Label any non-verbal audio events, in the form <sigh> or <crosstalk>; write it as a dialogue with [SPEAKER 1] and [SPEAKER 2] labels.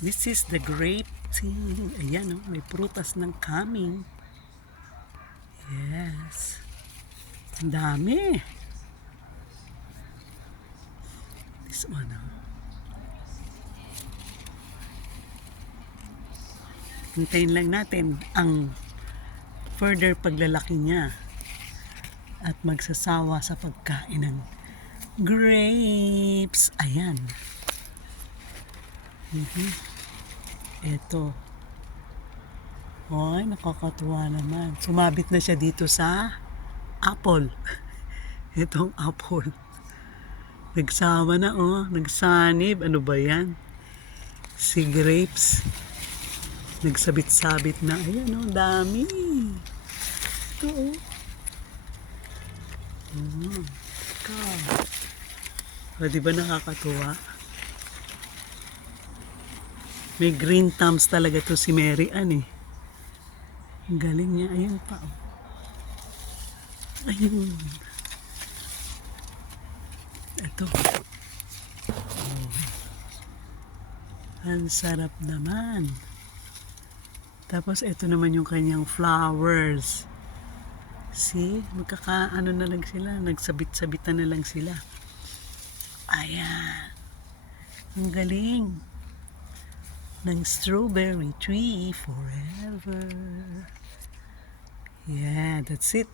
[SPEAKER 1] This is the grape tea. Ayan oh, may prutas ng coming. Yes. Ang dami. This one oh. Hintayin lang natin ang further paglalaki niya at magsasawa sa pagkain ng grapes. Ayan. Mhm. Ito. Hoy, nakakatuwa naman. Sumabit na siya dito sa apple. <laughs> Itong apple. Nagsama na oh, nagsanib. Ano ba yan? Si grapes. Nagsabit-sabit na. Ayan oh, dami. Ito oh. Mm, ka. O, di ba nakakatuwa? May green thumbs talaga to si Mary Ann eh. Ang galing niya. Ayun pa. oh. Ayun. Ito. Oh. Ang sarap naman. Tapos ito naman yung kanyang flowers. See? Magkakaano na lang sila. Nagsabit-sabitan na lang sila. Ayan. Ang galing ng strawberry tree forever. Yeah, that's it.